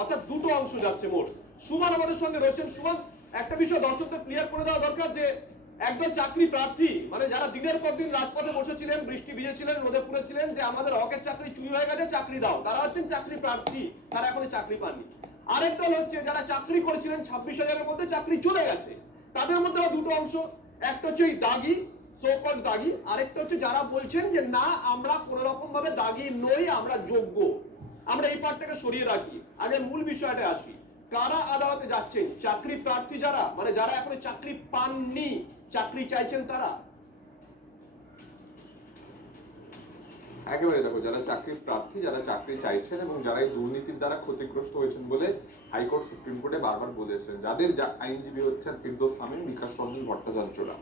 অর্থাৎ দুটো অংশ যাচ্ছে মোট। সুমন আমাদের সঙ্গে রয়েছেন। সুমন, একটা বিষয় দর্শকদের ক্লিয়ার করে দেওয়া দরকার যে একদল চাকরি প্রার্থী, মানে যারা দিনের পর দিন রাজপথে বসেছিলেন, বৃষ্টি ভিজেছিলেন, রোদে পুড়েছিলেন যে আমাদের হকের চাকরি চুরি হয়ে গেছে, চাকরি দাও, তারা হচ্ছেন চাকরি প্রার্থী, তারা এখনো চাকরি পাননি। আরেক দল হচ্ছে যারা চাকরি করেছিলেন 26,000-এর মধ্যে চাকরি চলে গেছে, তাদের মধ্যে দুটো অংশ। একটা হচ্ছে এই দাগি, সোকল দাগি, আরেকটা হচ্ছে যারা বলছেন যে না আমরা কোন রকম ভাবে দাগি নই, আমরা যোগ্য। আমরা এই পার্টটাকে সরিয়ে রাখি, আগে মূল বিষয়টা আসি। কারা আদালতে যাচ্ছেন? চাকরি প্রার্থী যারা, মানে যারা এখনো চাকরি পাননি, চাকরি চাইছেন তারা। একেবারে দেখো, যারা চাকরি প্রার্থী, যারা চাকরি চাইছেন এবং যারা এই দুর্নীতির দ্বারা ক্ষতিগ্রস্ত হয়েছেন বলে হাইকোর্ট সুপ্রিম কোর্টে বারবার বলেছেন, যাদের আইনজীবী হচ্ছেন ফিরদৌস শামীম, বিকাশ রঞ্জন ভট্টাচার্যরা,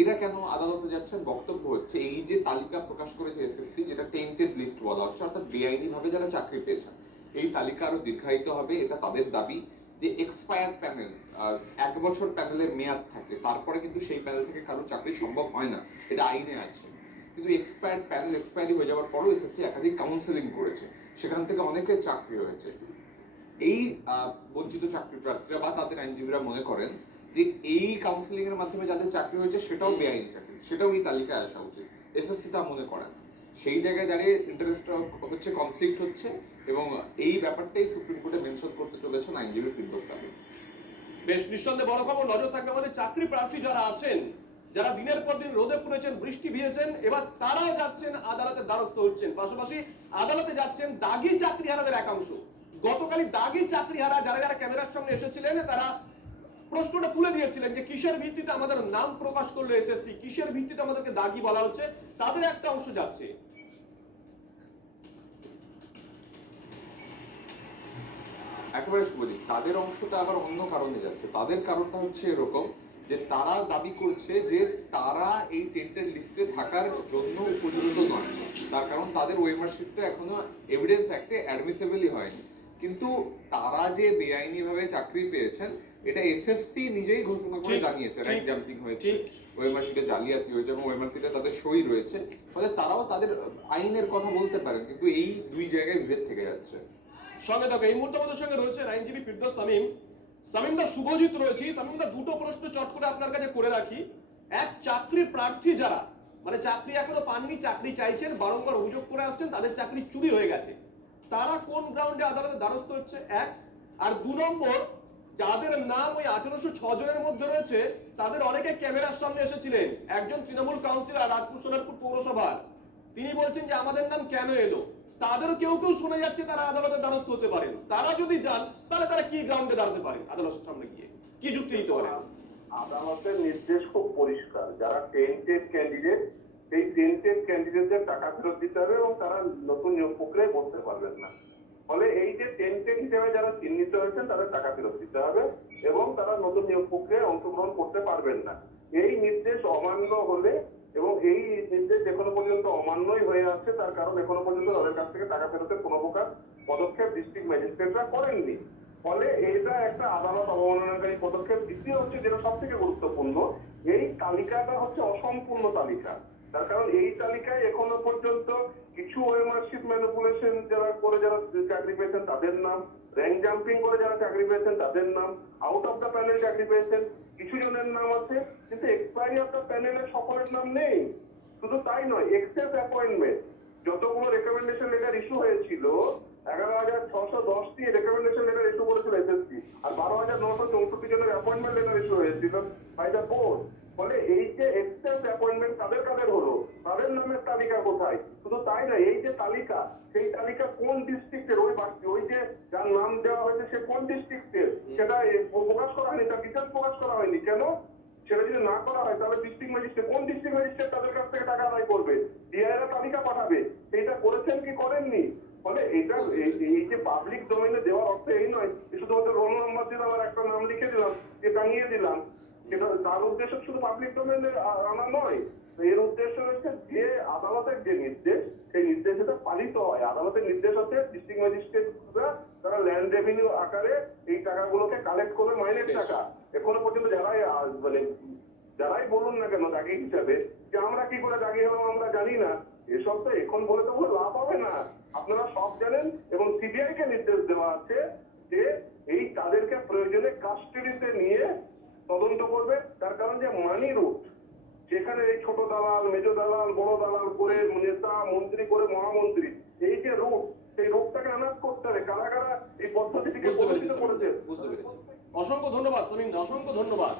এরা কেন আদালতে যাচ্ছেন? বক্তব্য হচ্ছে এই যে তালিকা প্রকাশ করেছে এসএসসি, যেটা টেন্টেড লিস্ট বলা হচ্ছে, অর্থাৎ বেআইনি ভাবে যারা চাকরি পেয়েছেন, এই তালিকা আরো দীর্ঘায়িত হবে, এটা তাদের দাবি। যে এক্সপায়ার প্যানেল, 1 বছর প্যানেলের মেয়াদ থাকে, তারপরে কিন্তু সেই প্যানেল থেকে কারো চাকরি সম্ভব হয় না, এটা আইনে আছে। কিন্তু এক্সপায়ার্ড প্যানেল এক্সপায়ারি হয়ে যাওয়ার পরও এসএসসি একাধিক কাউন্সেলিং করেছে, সেখান থেকে অনেকের চাকরি হয়েছে। এই বঞ্চিত চাকরি প্রার্থীরা বা তাদের আইনজীবীরা মনে করেন যে এই কাউন্সেলিং এর মাধ্যমে যাদের চাকরি হয়েছে সেটাও বেআইনি চাকরি, সেটাও এই তালিকায় আসা উচিত। এসএসসি তা মনে করে না। সেই জায়গায় দাঁড়িয়ে ইন্টারেস্ট হচ্ছে, কনফ্লিক্ট হচ্ছে, এবং এই ব্যাপারটাই সুপ্রিম কোর্টে মেনশন করতে চলেছেন আইনজীবী ফিরদৌস শামীম। বেশ, নিঃসন্দেহে বড় খবর, নজর থাকবে আমাদের চাকরি প্রার্থী যারা আছেন, যারা দিনের পর দিন রোদে পুড়েছেন, বৃষ্টি ভিজেছেন, এবার তারাও যাচ্ছেন আদালতের দ্বারস্থ হচ্ছেন। পাশাপাশি আদালতে যাচ্ছেন দাগি চাকরিহারাদের একাংশ। গতকালই দাগি চাকরিহারা যারা যারা ক্যামেরার সামনে এসেছিলেন, তারা প্রশ্নটা তুলে দিয়েছিলেন যে কিসের ভিত্তিতে আমাদের নাম প্রকাশ করলো এসএসসি, কিসের ভিত্তিতে আমাদেরকে দাগি বলা হচ্ছে, তাদের একটা অংশ যাচ্ছে। একেবারে শুভজিৎ, তাদের অংশটা আবার অন্য কারণে যাচ্ছে। তাদের কারণটা হচ্ছে এরকম যে তারা দাবি করছে যে তারা এই টেন্টেড লিস্টে থাকার জন্য উপযুক্ত নয়, তার কারণ তাদের ওয়েমারশিপটা এখনো এভিডেন্স অ্যাক্টে অ্যাডমিসেবলই হয়নি। কিন্তু তারা যে বেআইনি ভাবে চাকরি পেয়েছেন, এটা এসএসসি নিজেই ঘোষণা করে জানিয়েছে, র্যাঙ্ক জাম্পিং হয়েছে, ওয়েমারশিটে জালিয়াতি হয়েছে এবং ওয়েমারশিটে তাদের সই রয়েছে, ফলে তারাও তাদের আইনের কথা বলতে পারেন। কিন্তু এই দুই জায়গায় বিভেদ থেকে যাচ্ছে। সঙ্গে দেখো, এই মুহূর্তে আমাদের সঙ্গে রয়েছে আইনজীবী ফিরদৌস শামীম। শামীমদা, শুভজিৎ রয়েছি। শামীমদা, দুটো প্রশ্ন চট করে আপনার কাছে করে রাখি। এক, চাকরি প্রার্থী যারা, মানে চাকরি এখনো পাননি, চাকরি চাইছেন, বারংবার অভিযোগ করে আসছেন তাদের চাকরি চুরি হয়ে গেছে, তারা কোন গ্রাউন্ডে আদালতে দ্বারস্থ হচ্ছে? এক। আর 2 নম্বর, যাদের নাম ওই 1806 জনের মধ্যে রয়েছে, তাদের অনেকে ক্যামেরার সামনে এসেছিলেন। একজন তৃণমূল কাউন্সিলর, রাজপুর সোনারপুর পৌরসভার, তিনি বলছেন যে আমাদের নাম কেন এলো। তাদেরও কেউ কেউ শোনা যাচ্ছে তারা আদালতের দ্বারস্থ হতে পারেন। তারা যদি যান তাহলে তারা কি গ্রাউন্ডে দাঁড়াতে পারেন আদালতের সামনে গিয়ে, কি যুক্তি দিতে পারেন? আদালতের নির্দেশ খুব পরিষ্কার, যারা টেন্টেড ক্যান্ডিডেট, সেই টেন্টেড ক্যান্ডিডেটদের টাকা ফেরত দিতে হবে এবং তারা নতুন নিয়োগ প্রক্রিয়ায় বসতে পারবেন না। ফলে এই যে টেন্টেড হিসেবে যারা চিহ্নিত হয়েছেন তাদের টাকা ফেরত দিতে হবে এবং তারা নতুন নিয়োগ প্রক্রিয়ায় অংশগ্রহণ করতে পারবেন না। এই নির্দেশ অমান্য হলে, এবং এই নির্দেশ এখনো পর্যন্ত অমান্যই হয়ে আসছে, তার কারণ এখনো পর্যন্ত তাদের কাছ থেকে টাকা ফেরতের কোনো প্রকার পদক্ষেপ ডিস্ট্রিক্ট ম্যাজিস্ট্রেটরা করেননি। ফলে এটা একটা আদালত অবমাননাকারী পদক্ষেপ। দ্বিতীয় হচ্ছে, যেটা সব থেকে গুরুত্বপূর্ণ, এই তালিকাটা হচ্ছে অসম্পূর্ণ তালিকা। তার কারণ এই তালিকায় এখনো পর্যন্ত কিছু ওয়েমারশিপ ম্যানিপুলেশন যারা করে যারা চাকরি পেয়েছেন তাদের নাম, র্যাঙ্ক জাম্পিং করে যারা চাকরি পেয়েছেন তাদের নাম, আউট অফ দ্য প্যানেল চাকরি পেয়েছেন কিছু জনের নাম আছে, কিন্তু এক্সপায়ারি অফ দ্য প্যানেলের সকলের নাম নেই। শুধু তাই নয়, এক্সেস অ্যাপয়েন্টমেন্ট, যতগুলো রেকমেন্ডেশন লেটার ইস্যু হয়েছিল, 11,610টি রেকমেন্ডেশন লেটার ইস্যু করেছিল এসএসসি, আর 12,964 জনের অ্যাপয়েন্টমেন্ট লেটার ইস্যু হয়েছিল বাই দ্য বোর্ড। ফলে এই যে এক্সেস অ্যাপয়েন্টমেন্ট কাদের কাদের হলো, তাদের নামের তালিকা কোথায়? শুধু তাই নয়, এই যে তালিকা, সেই তালিকা কোন ডিস্ট্রিক্টের, ওই যে যার নাম দেওয়া হয়েছে সে কোন ডিস্ট্রিক্টের, সেটা প্রকাশ করা হয়নি, তার ডিটেলস প্রকাশ করা হয়নি। কেন? সেটা যদি না করা হয় তাহলে ডিস্ট্রিক্ট ম্যাজিস্ট্রেট, কোন ডিস্ট্রিক্ট ম্যাজিস্ট্রেট তাদের কাছ থেকে টাকা আদায় করবে? ডিআইরা তালিকা পাঠাবে, সেইটা করেছেন কি করেননি? ফলে এটা এই যে পাবলিক ডোমেইনে দেওয়ার অর্থ এই নয় শুধুমাত্র রোল নাম্বার দিলাম আর একটা নাম লিখে দিলাম, যে টাঙিয়ে দিলাম, সেটা তার উদ্দেশ্য শুধু পাবলিক ডোমেইনে আনা নয়। এর উদ্দেশ্য হচ্ছে যে আদালতের যে নির্দেশ, সেই নির্দেশ যাতে পালিত হয়। আদালতের নির্দেশ হচ্ছে ডিস্ট্রিক্ট ম্যাজিস্ট্রেটরা তারা ল্যান্ড রেভিনিউ আকারে এই টাকাগুলোকে কালেক্ট করবে, মাইনের টাকা। এখনো পর্যন্ত যারাই বলুন না কেন দাগি হিসাবে, যে আমরা কি করে দাগি হলাম আমরা জানি না, এসব তো এখন বলে তো কোনো লাভ হবে না। আপনারা সব জানেন এবং সিবিআই কে নির্দেশ দেওয়া আছে যে এই তাদেরকে প্রয়োজনে কাস্টডিতে নিয়ে তদন্ত করবে। তার কারণ যে মানি রুট, যেখানে এই ছোট দালাল, মেজ দালাল, বড় দালাল করে নেতা, মন্ত্রী করে মহামন্ত্রী, এই যে রুট, সেই রুটটাকে আনাজ করতে হবে। কারা কারা এই পদ্ধতিটিকে বুঝতে পেরেছি প্রদর্শিত করেছে। বুঝতে পেরেছি। অসংখ্য ধন্যবাদ সমীম, অসংখ্য ধন্যবাদ।